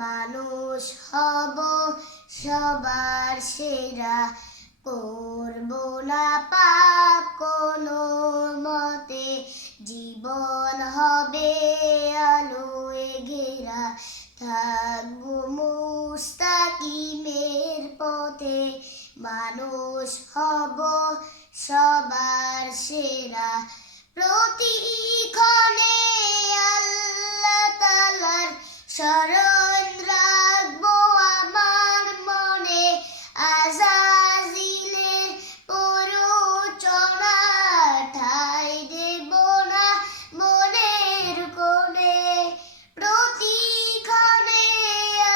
মানুষ হব সবার সেরা, করব না পাপ কোনো মতে, জীবন হবে আলোয় ঘেরা, থাকবো মুস্তাকিমের পথে, মানুষ হব সবার সেরা। প্রতিক্ষণে আল্লাহ তাআলার শরণ রাখবো আমার মনে, আযাজিলের প্ররোচনা ঠাঁই দেব না মনের কোণে। প্রতিক্ষণে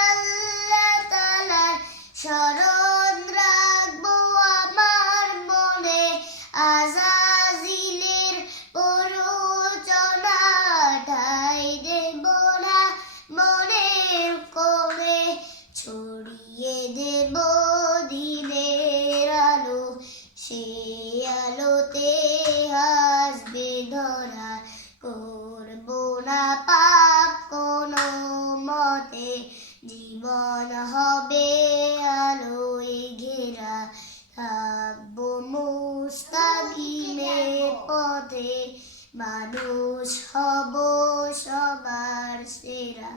আল্লাহ তাআলার শরণ রাখবো আমার মনে, আযাজিলের প্ররোচনা ঠাঁই দেব না মনের কোণে। ছড়িয়ে দেব দিনের আলো, সে আলোতে আসবে ধরা, করব না পাপ কোনো মতে, জীবন হবে আলোয় ঘেরা, থাকবো মুস্তাকিমের পথে, মানুষ হব সবার সেরা।